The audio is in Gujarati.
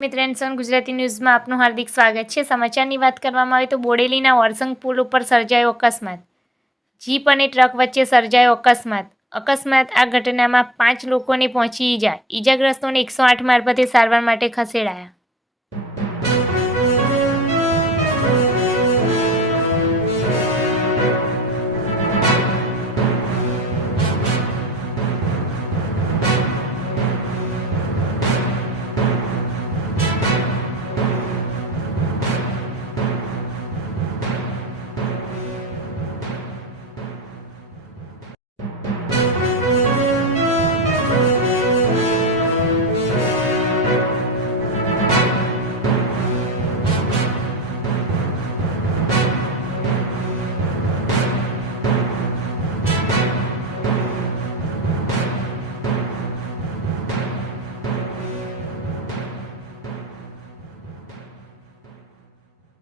મિત્રેન્સન ગુજરાતી ન્યૂઝમાં આપનું હાર્દિક સ્વાગત છે। સમાચારની વાત કરવામાં આવે તો બોડેલીના વરસંગ પુલ ઉપર સર્જાયો અકસ્માત। જીપ અને ટ્રક વચ્ચે સર્જાયો અકસ્માત। આ ઘટનામાં 5 લોકોને પહોંચી ઈજા। ઈજાગ્રસ્તોને 108 મારફતે સારવાર માટે ખસેડાયા।